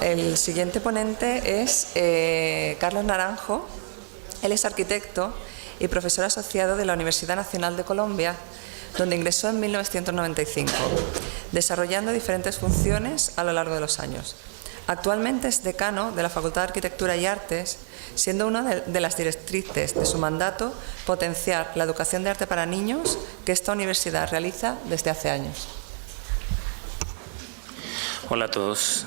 El siguiente ponente es Carlos Naranjo. Él es arquitecto y profesor asociado de la Universidad Nacional de Colombia, donde ingresó en 1995, desarrollando diferentes funciones a lo largo de los años. Actualmente es decano de la Facultad de Arquitectura y Artes, siendo una de las directrices de su mandato potenciar la educación de arte para niños que esta universidad realiza desde hace años. Hola a todos.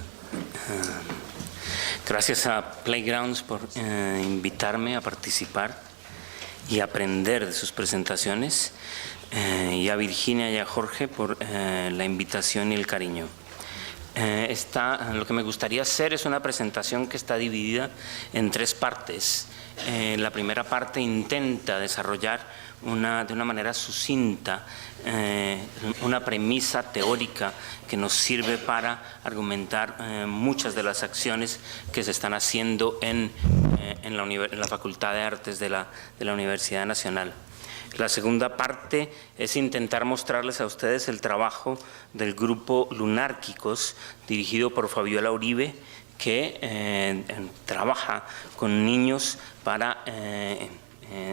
Gracias a Playgrounds por invitarme a participar y aprender de sus presentaciones, y a Virginia y a Jorge por la invitación y el cariño. Lo que me gustaría hacer es una presentación que está dividida en tres partes. La primera parte intenta desarrollar de una manera sucinta una premisa teórica que nos sirve para argumentar muchas de las acciones que se están haciendo en la Facultad de Artes de la Universidad Nacional. La segunda parte es intentar mostrarles a ustedes el trabajo del grupo Lunárquicos, dirigido por Fabiola Uribe, que trabaja con niños para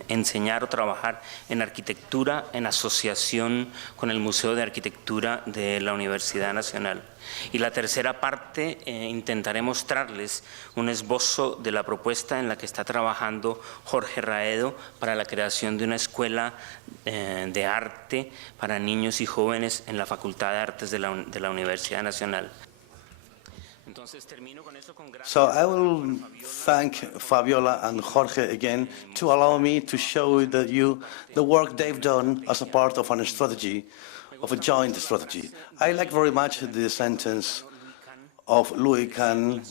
enseñar o trabajar en arquitectura en asociación con el Museo de Arquitectura de la Universidad Nacional. Y la tercera parte intentaré mostrarles un esbozo de la propuesta en la que está trabajando Jorge Raedo para la creación de una escuela de arte para niños y jóvenes en la Facultad de Artes de la Universidad Nacional. So I will thank Fabiola and Jorge again to allow me to show you the work they've done as a part of a strategy, of a joint strategy. I like very much the sentence of Louis Kahn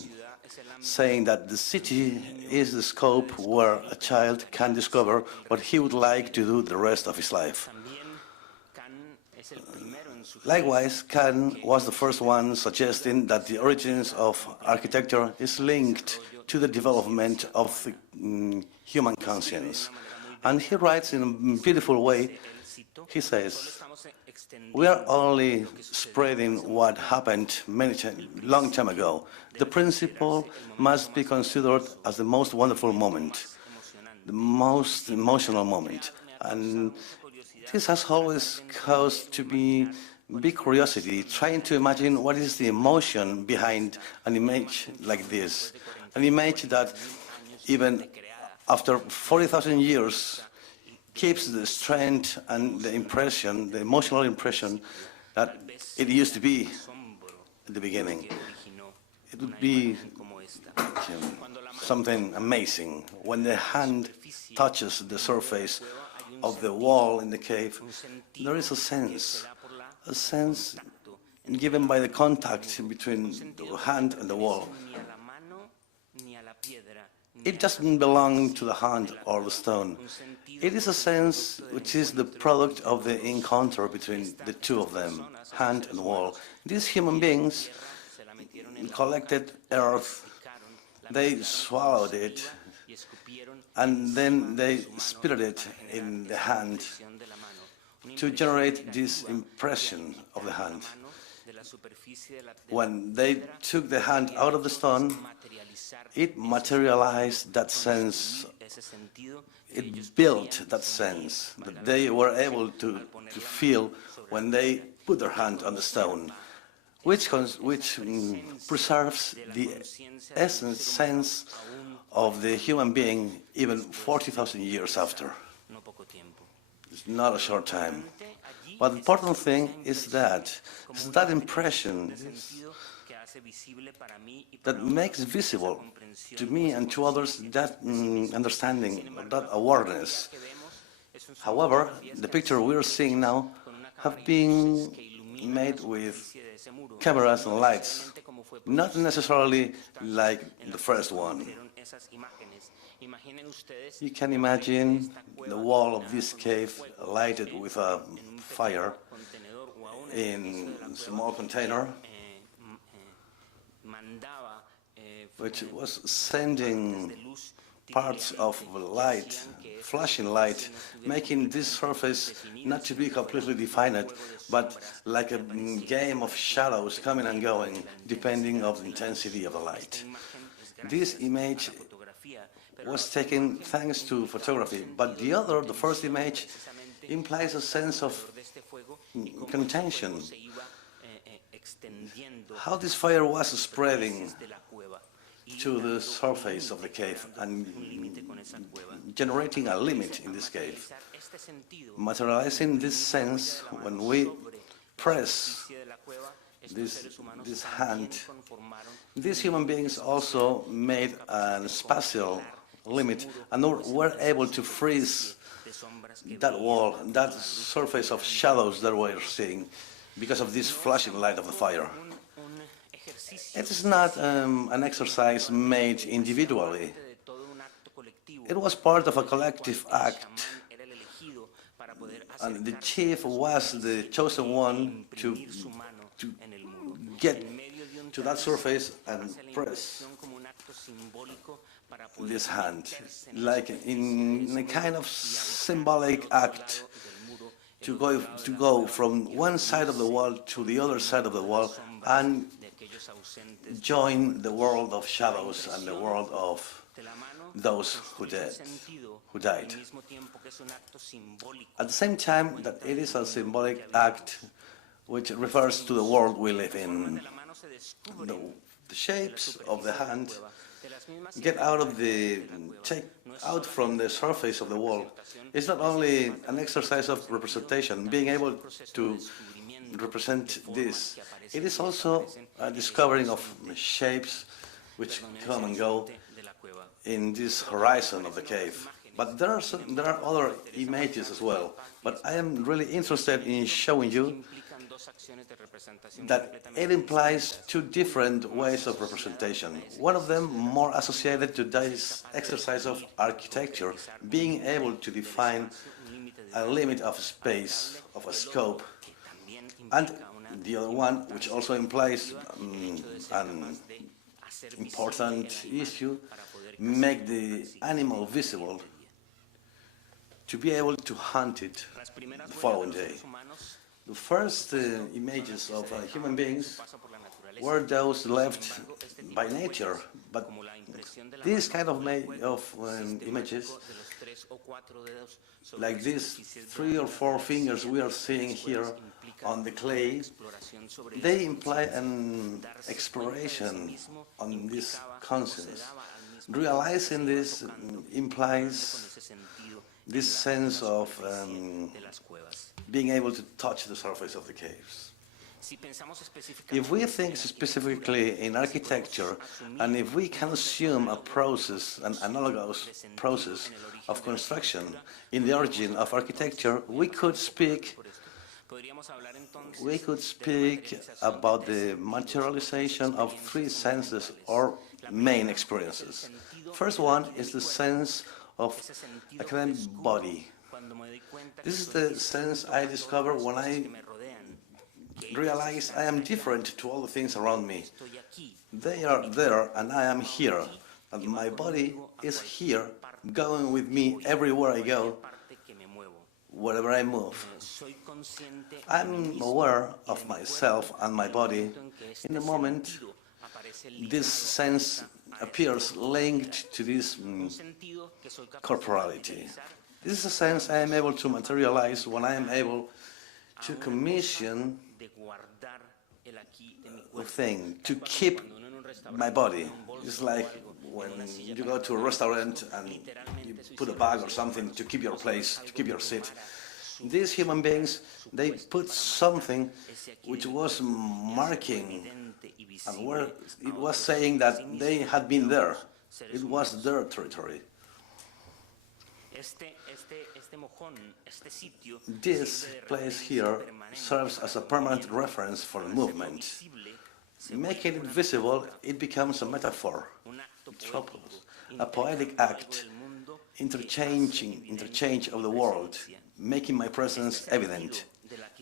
saying that the city is the scope where a child can discover what he would like to do the rest of his life. Likewise, Kahn was the first one suggesting that the origins of architecture is linked to the development of the human conscience. And he writes in a beautiful way, he says, "We are only spreading what happened long time ago. The principle must be considered as the most wonderful moment, the most emotional moment. And this has always caused to be big curiosity, trying to imagine what is the emotion behind an image like this. An image that even after 40,000 years keeps the strength and the impression, the emotional impression that it used to be at the beginning. It would be something amazing when the hand touches the surface of the wall in the cave. There is a sense given by the contact between the hand and the wall. It doesn't belong to the hand or the stone. It is a sense which is the product of the encounter between the two of them, hand and wall. These human beings collected earth, they swallowed it, and then they spitted it in the hand to generate this impression of the hand. When they took the hand out of the stone, it materialized that sense, it built that sense that they were able to feel when they put their hand on the stone, which preserves the essence, sense of the human being even 40,000 years after. It's not a short time. But the important thing is that impression that makes visible to me and to others that understanding, that awareness. However, the picture we're seeing now have been made with cameras and lights, not necessarily like the first one. You can imagine the wall of this cave lighted with a fire in a small container, which was sending parts of light flashing light, making this surface not to be completely defined, but like a game of shadows coming and going, depending on the intensity of the light. This image was taken thanks to photography, but the first image, implies a sense of contention. How this fire was spreading to the surface of the cave and generating a limit in this cave. Materializing this sense, when we press this hand, these human beings also made a spatial limit and were able to freeze that wall, that surface of shadows that we're seeing because of this flashing light of the fire. It is not an exercise made individually. It was part of a collective act, and the chief was the chosen one to get to that surface and press this hand, like in a kind of symbolic act to go from one side of the wall to the other side of the wall and join the world of shadows and the world of those who died. At the same time that it is a symbolic act which refers to the world we live in. The shapes of the hand take out from the surface of the wall. It's not only an exercise of representation, being able to represent this. It is also a discovering of shapes which come and go in this horizon of the cave. But there are other images as well. But I am really interested in showing you that it implies two different ways of representation. One of them more associated to this exercise of architecture, being able to define a limit of space, of a scope, and the other one, which also implies an important issue, make the animal visible to be able to hunt it the following day. The first images of human beings were those left by nature, but these kind of images, like these 3 or 4 fingers we are seeing here on the clay, they imply an exploration on this consciousness. Realizing this implies this sense of being able to touch the surface of the caves. If we think specifically in architecture, and if we can assume a process, an analogous process of construction in the origin of architecture, we could speak about the materialization of 3 senses or main experiences. First one is the sense of academic body. This is the sense I discover when I realize I am different to all the things around me. They are there and I am here, and my body is here, going with me everywhere I go, wherever I move. I'm aware of myself and my body in the moment this sense appears linked to this corporality. This is a sense I am able to materialize when I am able to commission a thing, to keep my body. It's like when you go to a restaurant and you put a bag or something to keep your place, to keep your seat. These human beings, they put something which was marking and where it was saying that they had been there. It was their territory. This place here serves as a permanent reference for the movement. Making it visible, it becomes a metaphor, a poetic act, interchange of the world, making my presence evident.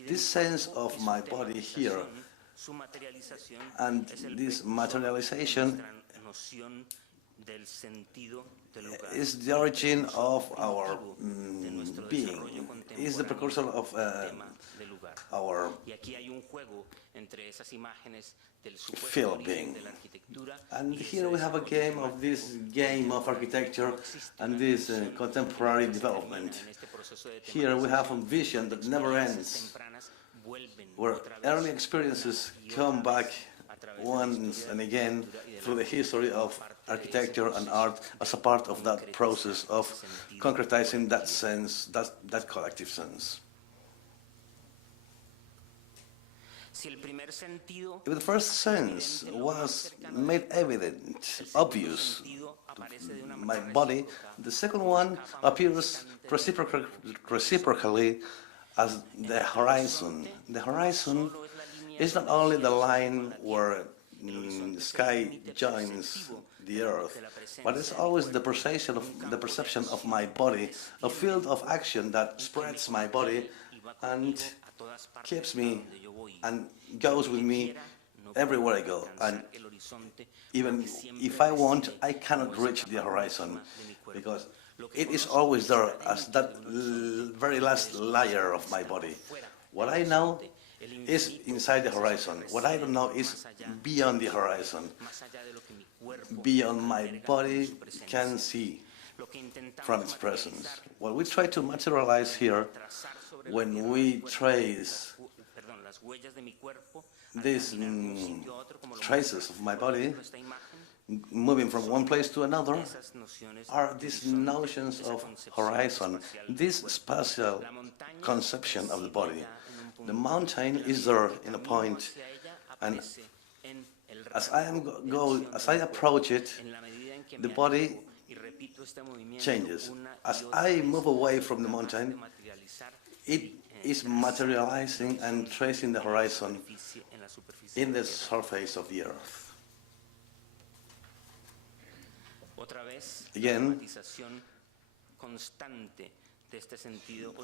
This sense of my body here and this materialization is the origin of our being, is the precursor of our field being. And here we have a game of this game of architecture and this contemporary development. Here we have a vision that never ends, where early experiences come back once and again through the history of architecture and art as a part of that process of concretizing that sense, that collective sense. If the first sense was made evident, obvious to my body, the second one appears reciprocally as the horizon. The horizon is not only the line where the sky joins the earth, but it's always the perception of my body, a field of action that spreads my body and keeps me and goes with me everywhere I go. And even if I want, I cannot reach the horizon because it is always there as that very last layer of my body. What I know is inside the horizon. What I don't know is beyond the horizon, beyond my body can see from its presence. What we try to materialize here when we trace these traces of my body moving from one place to another are these notions of horizon, this spatial conception of the body. The mountain is there in a point, and as I approach it, the body changes. As I move away from the mountain, it is materializing and tracing the horizon in the surface of the earth. Again,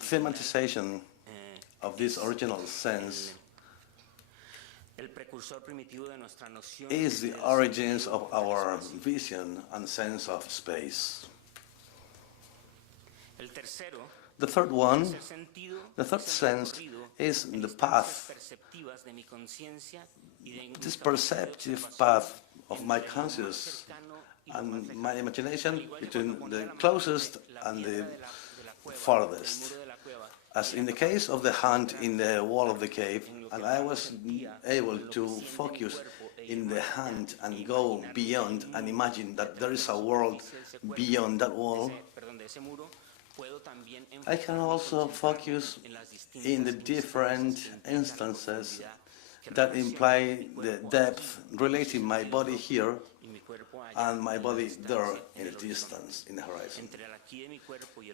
thematization of this original sense is the origins of our vision and sense of space. The third sense is the path, this perceptive path of my conscious and my imagination between the closest and the farthest. As in the case of the hand in the wall of the cave, and I was able to focus in the hand and go beyond and imagine that there is a world beyond that wall, I can also focus in the different instances that imply the depth relating my body here and my body there in the distance, in the horizon.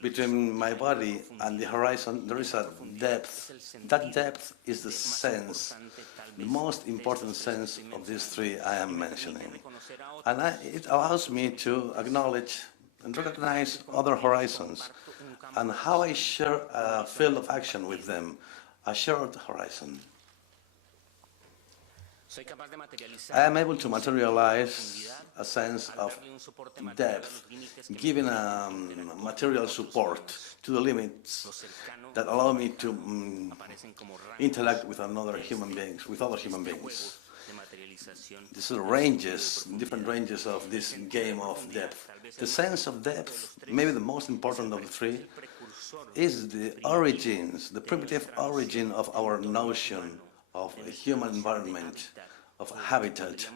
Between my body and the horizon, there is a depth. That depth is the sense, the most important sense of these three I am mentioning. And it allows me to acknowledge and recognize other horizons and how I share a field of action with them, a shared horizon. I am able to materialize a sense of depth, giving a material support to the limits that allow me to interact with other human beings. These are ranges, different ranges of this game of depth. The sense of depth, maybe the most important of the three, is the origins, the primitive origin of our notion of a human environment, of habitat,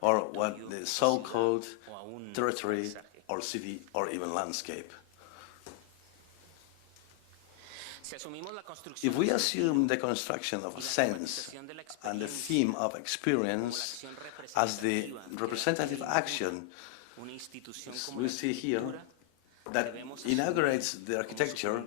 or what the so-called territory or city or even landscape. If we assume the construction of a sense and the theme of experience as the representative action we see here that inaugurates the architecture,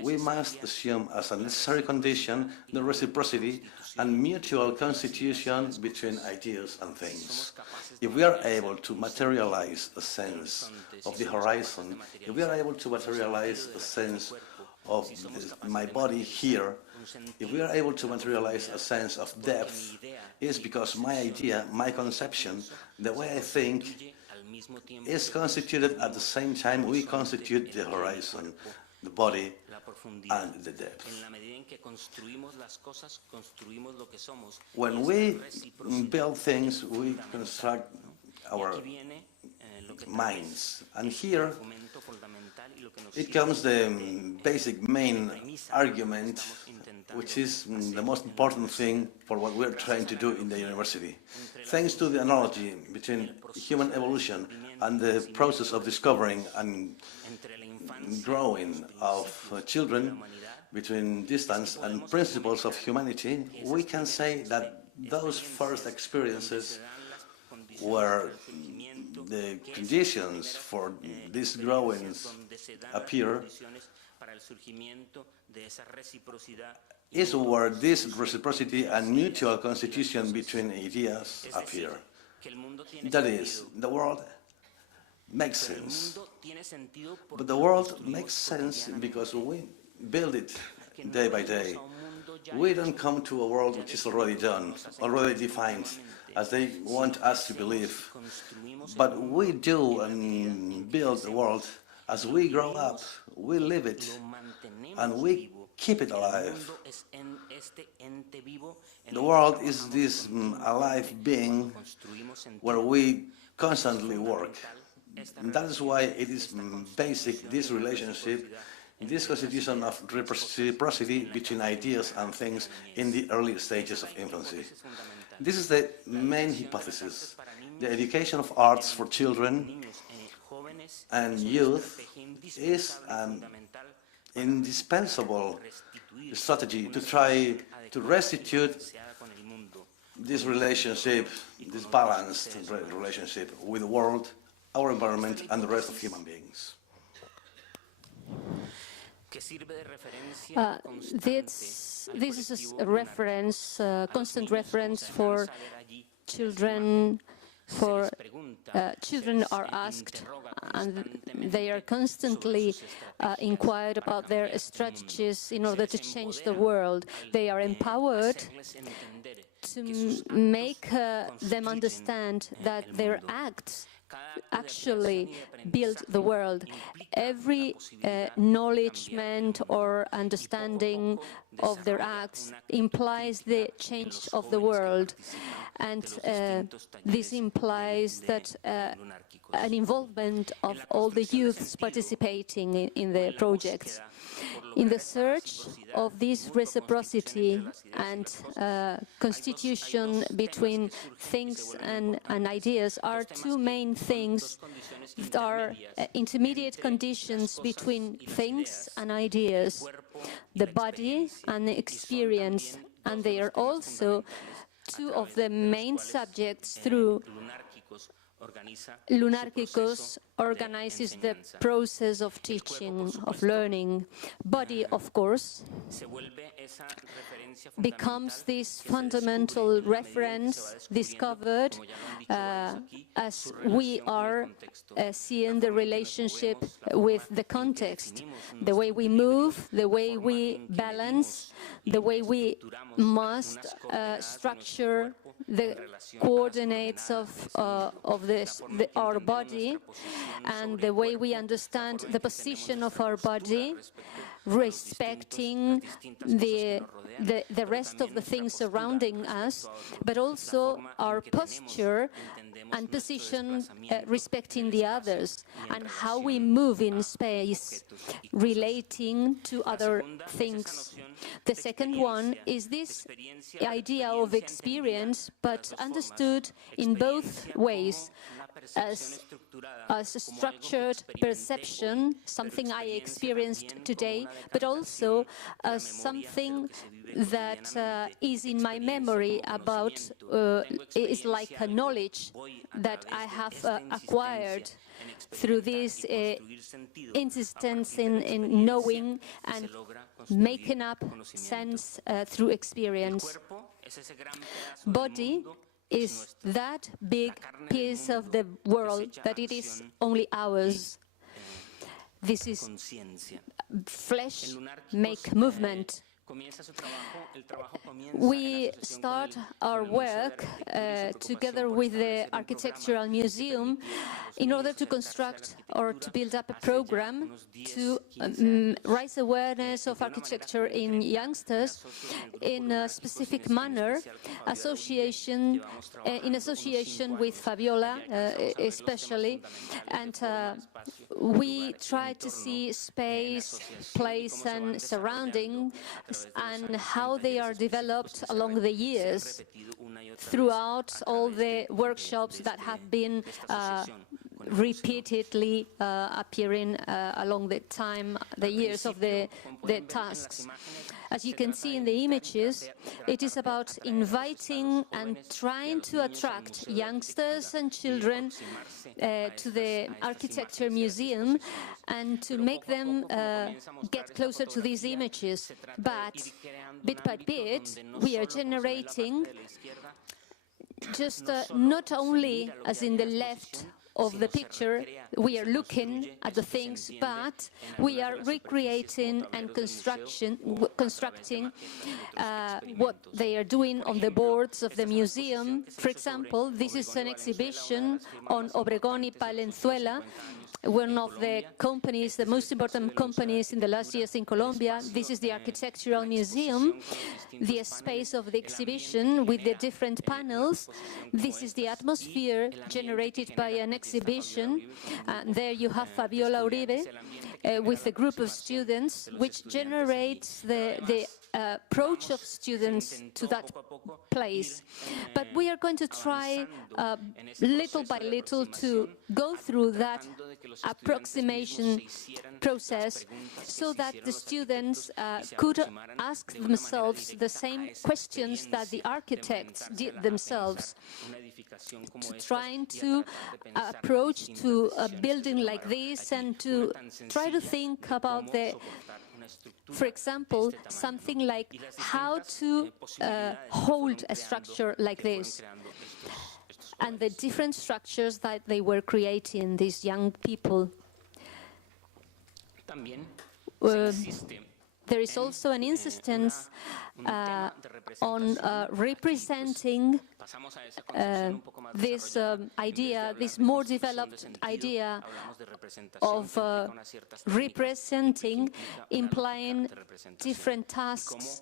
we must assume as a necessary condition the reciprocity and mutual constitution between ideas and things. If we are able to materialize a sense of the horizon, if we are able to materialize a sense of my body here, if we are able to materialize a sense of depth, it's because my idea, my conception, the way I think, is constituted at the same time we constitute the horizon, the body, and the depth. When we build things, we construct our minds. And here it comes the basic main argument, which is the most important thing for what we're trying to do in the university. Thanks to the analogy between human evolution and the process of discovering and growing of children, between distance and principles of humanity, we can say that those first experiences where the conditions for these growings appear is where this reciprocity and mutual constitution between ideas appear. That is, the world makes sense. But the world makes sense because we build it day by day. We don't come to a world which is already done, already defined, as they want us to believe. But we do and build the world as we grow up, we live it, and we keep it alive. The world is this alive being where we constantly work. And that is why it is basic, this relationship, this constitution of reciprocity between ideas and things in the early stages of infancy. This is the main hypothesis. The education of arts for children and youth is an indispensable strategy to try to restitute this relationship, this balanced relationship with the world, our environment, and the rest of human beings. This is a reference, constant reference for children. Children are asked, and they are constantly inquired about their strategies in order to change the world. They are empowered to make them understand that their acts actually build the world. Every acknowledgement or understanding of their acts implies the change of the world. And this implies that an involvement of all the youths participating in the projects. In the search of this reciprocity and constitution between things and ideas are two main things that are intermediate conditions between things and ideas, the body and the experience, and they are also two of the main subjects through Lunárquicos organizes the process of teaching, of learning. Body, of course, becomes this fundamental reference discovered as we are seeing the relationship with the context, the way we move, the way we balance, the way we must structure the coordinates of our body, and the way we understand the position of our body, respecting the rest of the things surrounding us, but also our posture and position respecting the others, and how we move in space relating to other things. The second one is this idea of experience, but understood in both ways, as a structured perception, something I experienced today, but also as something that is in my memory about, is like a knowledge that I have acquired through this insistence in knowing and making up sense through experience. Body is that big piece of the world that it is only ours. This is flesh make movement. We start our work together with the Architectural Museum in order to construct or to build up a program to raise awareness of architecture in youngsters in a specific manner, in association with Fabiola especially, and we try to see space, place and surrounding and how they are developed along the years throughout all the workshops that have been repeatedly appearing along the years of the tasks. As you can see in the images, it is about inviting and trying to attract youngsters and children to the Architecture Museum and to make them get closer to these images. But bit by bit, we are generating just not only as in the left of the picture, we are looking at the things, but we are recreating and constructing what they are doing on the boards of the museum. For example, this is an exhibition on Obregón y Palenzuela, one of the companies, the most important companies in the last years in Colombia. This is the Architectural Museum, the space of the exhibition with the different panels. This is the atmosphere generated by an exhibition. There you have Fabiola Uribe with a group of students, which generates the approach of students to that place. But we are going to try little by little to go through that approximation process so that the students could ask themselves the same questions that the architects did themselves, trying to approach to a building like this and to try to think about for example, something like how to hold a structure like this and the different structures that they were creating, these young people. There is also an insistence on representing this idea, this more developed idea of representing, implying different tasks,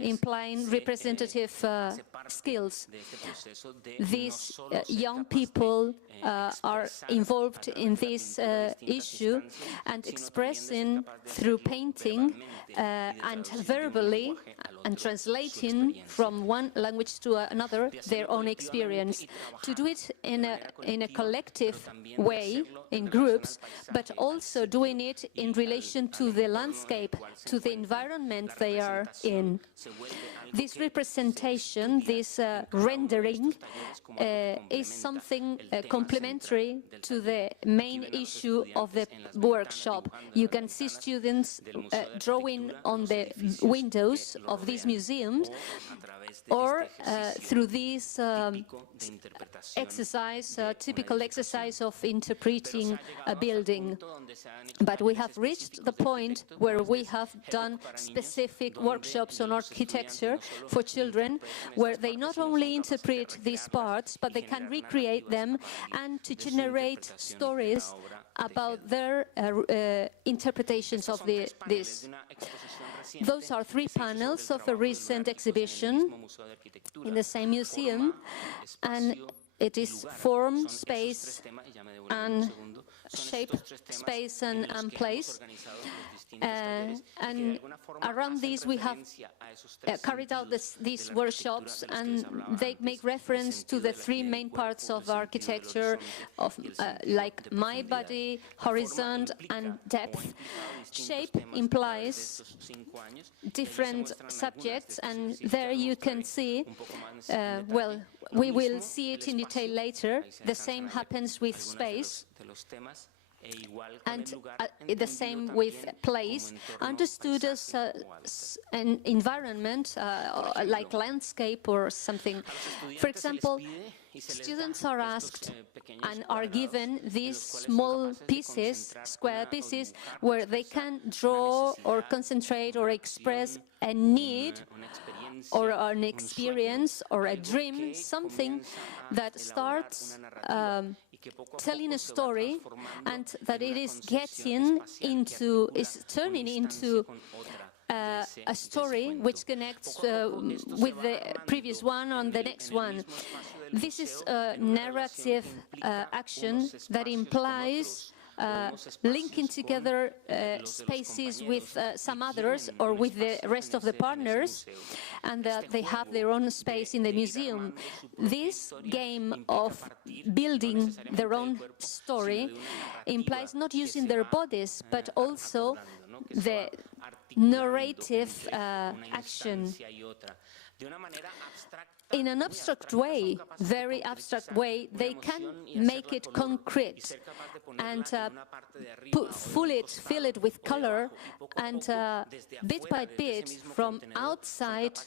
implying representative skills. These young people are involved in this issue and expressing through painting and verbally and translating from one language to another their own experience. To do it in a collective way, in groups, but also doing it in relation to the landscape, to the environment they are in. This representation, this rendering, is something complementary to the main issue of the workshop. You can see students drawing on the windows of these museums, or through this exercise, typical exercise of interpreting a building. But we have reached the point where we have done specific workshops on architecture for children, where they not only interpret these parts, but they can recreate them and to generate stories about their interpretations of this. Those are 3 panels of a recent exhibition in the same museum, and it is form, space, and shape, space, and place. And around these we have carried out these workshops, and they make reference to the 3 main parts of architecture, of like my body, horizon, and depth. Shape implies different subjects, and there you can see, well, we will see it in detail later. The same happens with space, and the same with place, understood as an environment, like landscape or something. For example, students are asked and are given these small pieces, square pieces, where they can draw or concentrate or express a need or an experience or a dream, something that starts telling a story and that it is turning into a story which connects with the previous one on the next one. This is a narrative action that implies linking together spaces with some others or with the rest of the partners, and that they have their own space in the museum. This game of building their own story implies not using their bodies, but also the narrative action. In an abstract way, very abstract way, they can make it concrete and fill it with color, and bit by bit, from outside,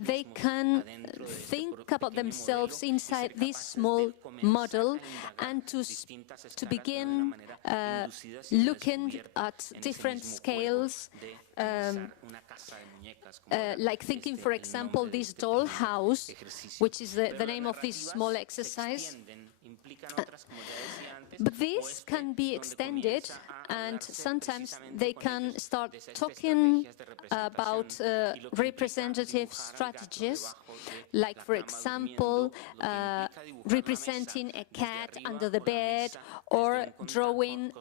they can think about themselves inside this small model and to begin looking at different scales, like thinking, for example, this doll house, which is the name of this small exercise. But this can be extended, and sometimes they can start talking about representative strategies, like, for example, representing a cat under the bed, or drawing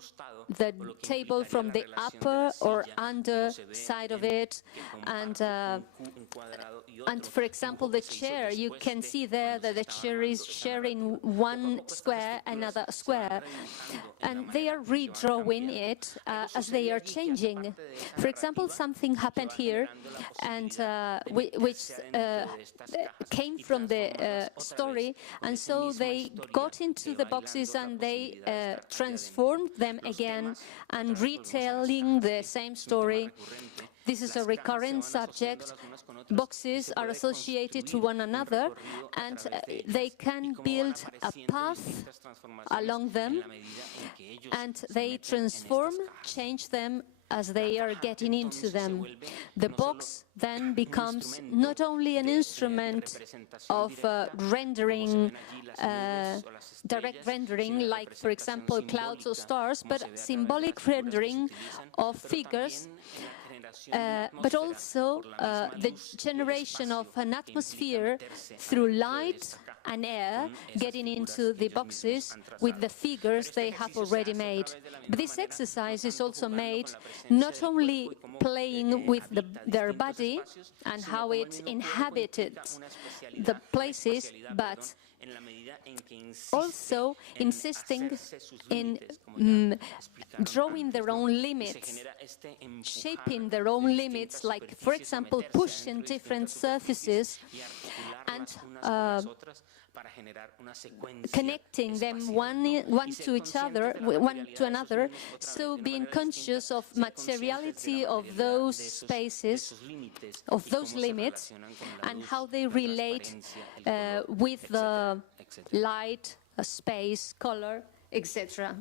the table from the upper or under side of it, and for example, the chair, you can see there that the chair is sharing one square, another square, and they are redrawing it as they are changing. For example, something happened here, and which came from the story, and so they got into the boxes and they transformed them again and retelling the same story. This is a recurrent subject. Boxes are associated to one another, and they can build a path along them, and they transform, change them as they are getting into them. The box then becomes not only an instrument of rendering, direct rendering, like, for example, clouds or stars, but symbolic rendering of figures, but also the generation of an atmosphere through light and air getting into the boxes with the figures they have already made. But this exercise is also made not only playing with their body and how it inhabited the places, but also insisting in drawing their own limits, shaping their own limits, like, for example, pushing different surfaces and connecting them one to each other, one to another, so being conscious of materiality of those spaces, of those limits, and how they relate with the light, space, color, etc.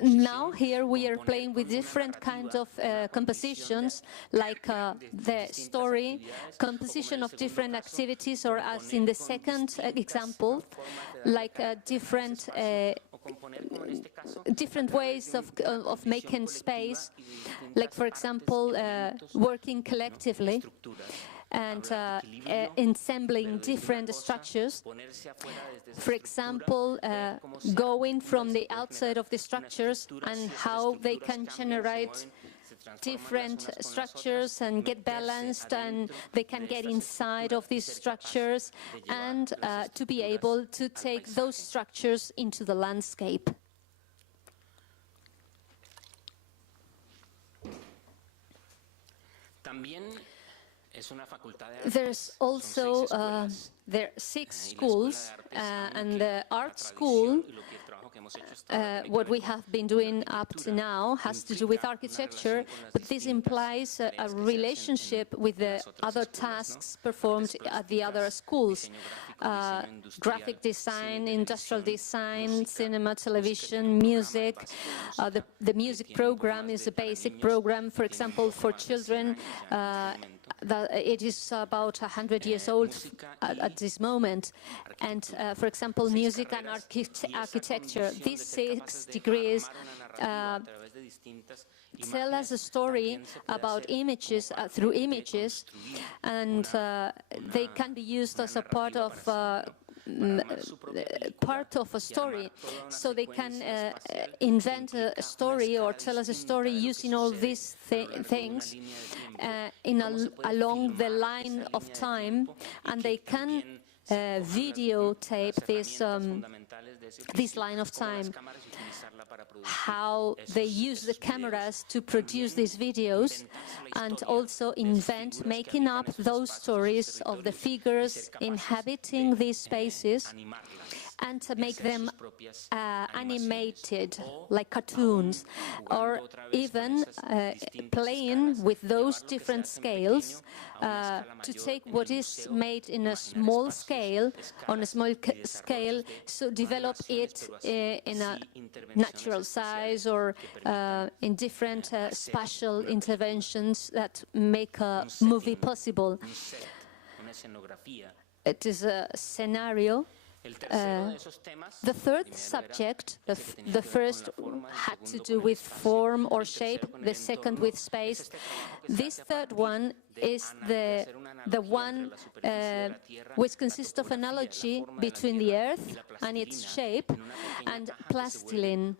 Now here we are playing with different kinds of compositions, like the story, composition of different activities, or as in the second example, like different ways of making space, like, for example, working collectively and ensembling different structures. For example, going from the outside of the structures and how they can generate different structures and get balanced, and they can get inside of these structures, and to be able to take those structures into the landscape. There's also there are 6 schools, and the art school what we have been doing up to now has to do with architecture, but this implies a relationship with the other tasks performed at the other schools. Graphic design, industrial design, cinema, television, music. The music program is a basic program, for example, for children. It is about 100 years old at this moment. And, for example, music and architecture, these 6 degrees tell us a story about images, through images, and they can be used as a part of a story. So they can invent a story or tell us a story using all these things along the line of time, and they can videotape this line of time, how they use the cameras to produce these videos, and also making up those stories of the figures inhabiting these spaces, and to make them animated, like cartoons, or even playing with those different scales to take what is made in a small scale, so develop it in a natural size or in different spatial interventions that make a movie possible. It is a scenario. The third subject, the first had to do with form or shape, the second with space. This third one is the one which consists of analogy between the earth and its shape and plastilene.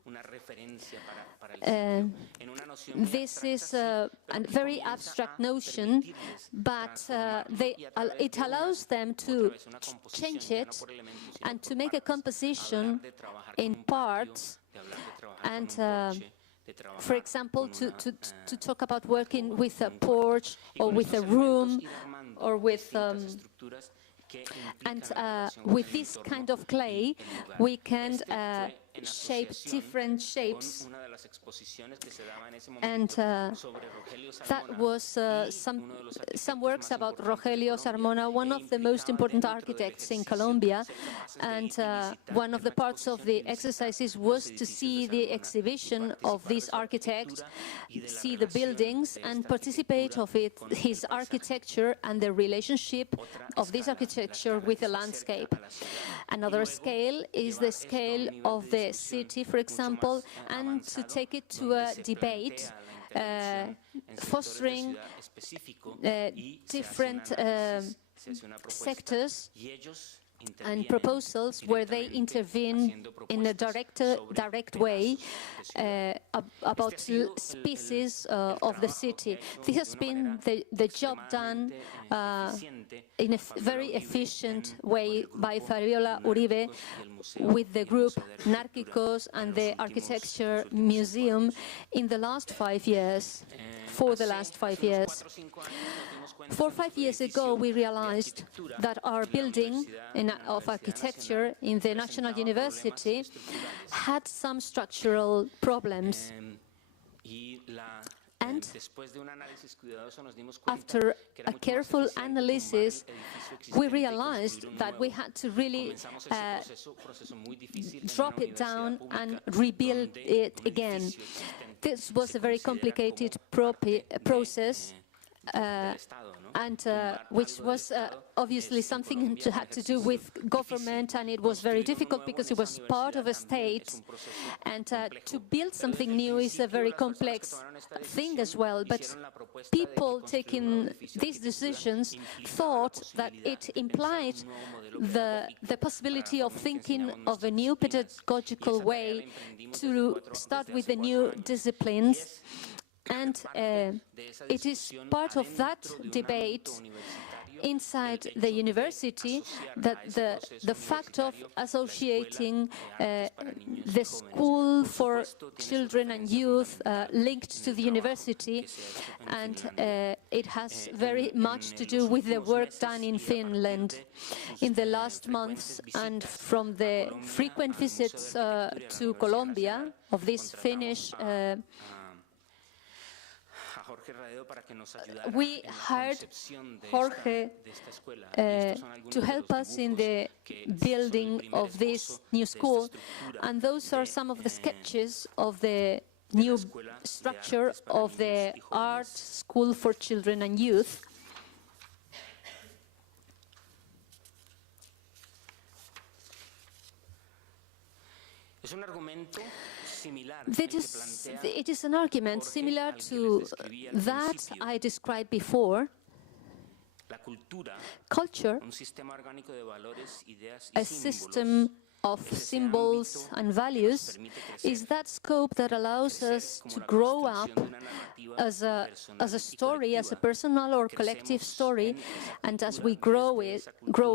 This is a very abstract notion, but it allows them to change it and to make a composition in parts, and for example, to talk about working with a porch or with a room or with with this kind of clay, we can shape different shapes. And that was some works about Rogelio Sarmona, one of the most important architects in Colombia. And one of the parts of the exercises was to see the exhibition of this architect, see the buildings, and participate of his architecture and the relationship of this architecture with the landscape. Another scale is the scale of the city, for example, and to take it to a debate, fostering different sectors and proposals where they intervene in a direct way about species of the city. This has been the job done in a very efficient way by Fabiola Uribe with the group Lunárquicos and the Architecture Museum in the last 5 years, for the last 5 years. 4 or 5 years ago, we realized that our building of architecture in the National University had some structural problems. And after a careful analysis, we realized that we had to really drop it down and rebuild it again. This was a very complicated process. Which was obviously something to had to do with government, and it was very difficult because it was part of a state, and to build something new is a very complex thing as well. But people taking these decisions thought that it implied the possibility of thinking of a new pedagogical way to start with the new disciplines. And it is part of that debate inside the university that the fact of associating the school for children and youth linked to the university and it has very much to do with the work done in Finland in the last months, and from the frequent visits to Colombia of this Finnish we hired Jorge to help us in the building of this new school, and those are some of the sketches of the new structure of the art school for children and youth. It is an argument similar to that I described before. Culture, a system of symbols and values, is that scope that allows us to grow up as a story, as a personal or collective story, and as we grow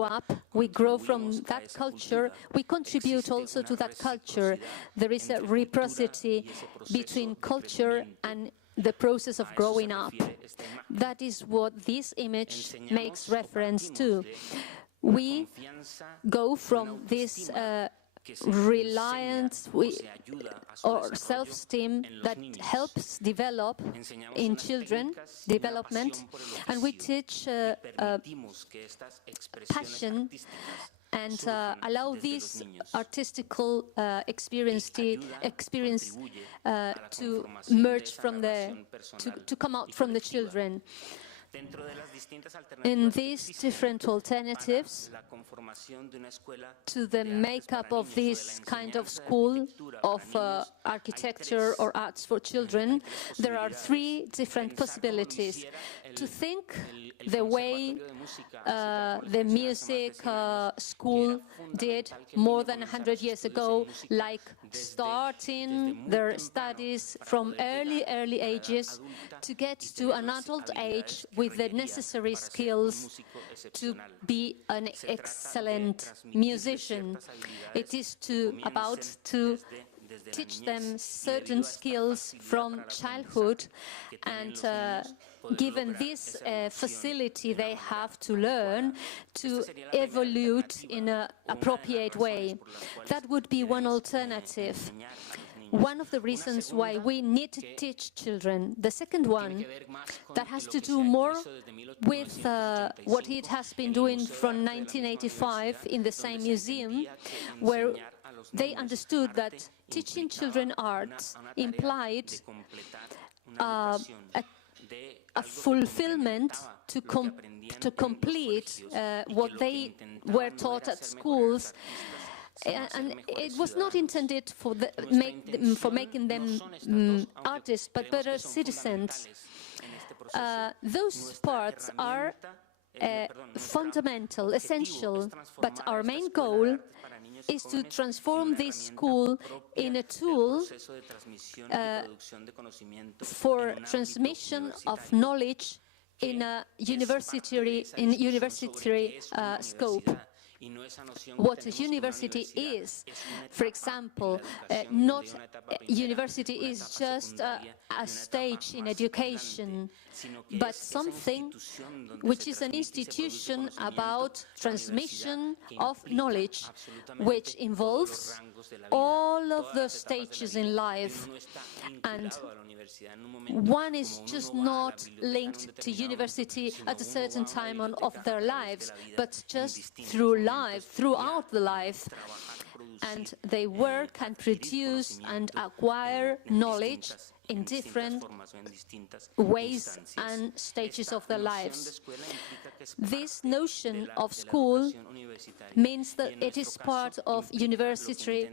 up, we grow from that culture, we contribute also to that culture. There is a reciprocity between culture and the process of growing up. That is what this image makes reference to. We go from this reliance or self-esteem that helps develop in children development, and we teach passion and allow this artistical experience to merge from to come out from the children. In these different alternatives to the makeup of this kind of school of architecture or arts for children, there are three different possibilities. To think the way the music school did more than 100 years ago, like starting their studies from early ages to get to an adult age with the necessary skills to be an excellent musician. It is about to teach them certain skills from childhood, and given this facility they have to learn to evolve in an appropriate way. That would be one alternative. One of the reasons why we need to teach children. The second one, that has to do more with what it has been doing from 1985 in the same museum, where they understood that teaching children art implied a fulfillment to complete what they were taught at schools. And it was not intended for making them artists, but better citizens. Those parts are fundamental, essential, but our main goal is to transform this school in a tool for transmission of knowledge in a university scope. What a university is, for example, not university is just a stage in education, but something which is an institution about transmission of knowledge, which involves all of the stages in life. And one is just not linked to university at a certain time of their lives, but just throughout the life. And they work and produce and acquire knowledge in different ways and stages of their lives. This notion of school means that it is part of university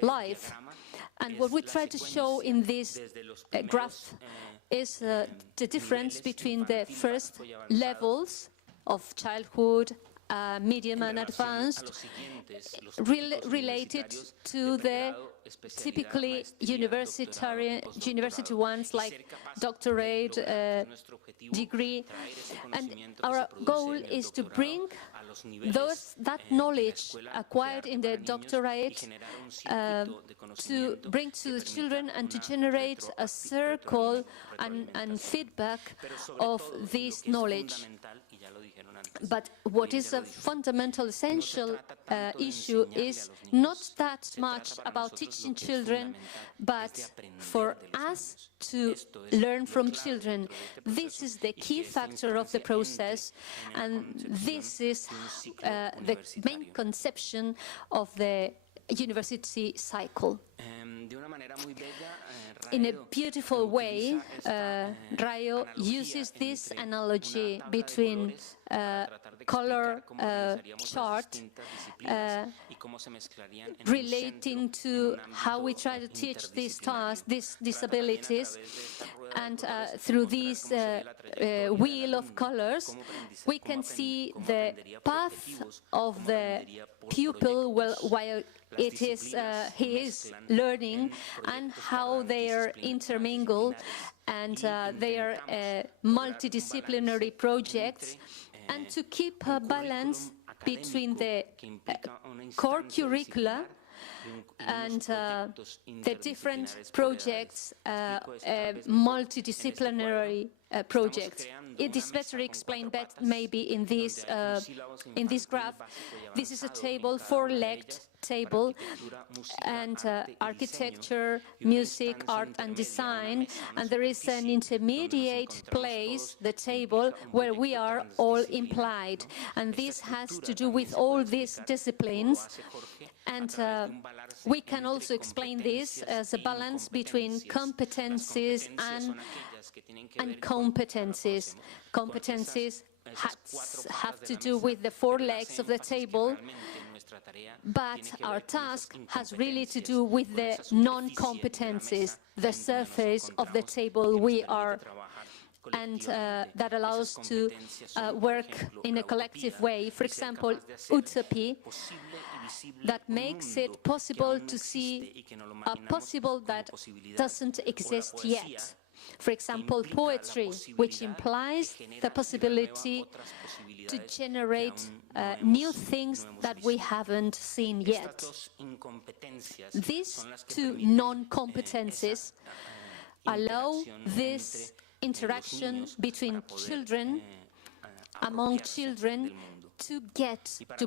life. And what we try to show in this graph is the difference between the first levels of childhood, medium and advanced, related to the typically university ones like doctorate, degree. And our goal is to bring that knowledge acquired in the doctorate to bring to the children and to generate a circle and feedback of this knowledge. But what is a fundamental, essential issue is not that much about teaching children, but for us to learn from children. This is the key factor of the process, and this is the main conception of the university cycle. In a beautiful way, Rayo uses this analogy between color chart relating to how we try to teach these tasks, these disabilities, and through this wheel of colors, we can see the path of the pupil while he is learning, and how they are intermingled, and they are multidisciplinary projects, and to keep a balance between the core curricula and the different projects, multidisciplinary projects. It is better explained maybe in this graph. This is a table, four-legged table, and architecture, music, art and design, and there is an intermediate place, the table, where we are all implied, and this has to do with all these disciplines. And we can also explain this as a balance between competencies and competencies. Competencies have to do with the four legs of the table, but our task has really to do with the non-competencies, the surface of the table we are, and that allows to work in a collective way. For example, utopia, that makes it possible to see a possible that doesn't exist yet. For example, poetry, which implies the possibility to generate new things that we haven't seen yet. These two non-competencies allow this interaction between children, among children, to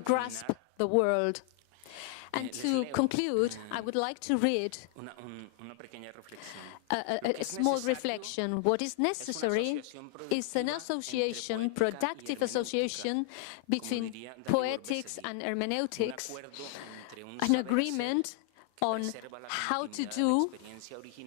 grasp the world. And to conclude, I would like to read a small reflection. What is necessary is an association, productive association, between poetics and hermeneutics, an agreement on how to do,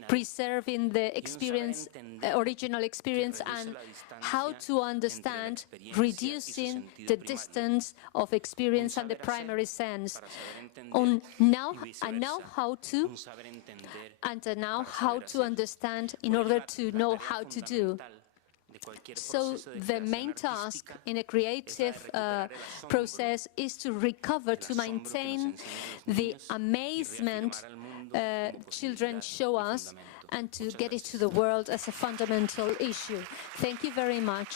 preserving the experience, original experience, and how to understand, reducing the distance of experience and the primary sense. Now how to understand in order to know how to do. So the main task in a creative process is to recover, to maintain the amazement children show us, and to get it to the world as a fundamental issue. Thank you very much.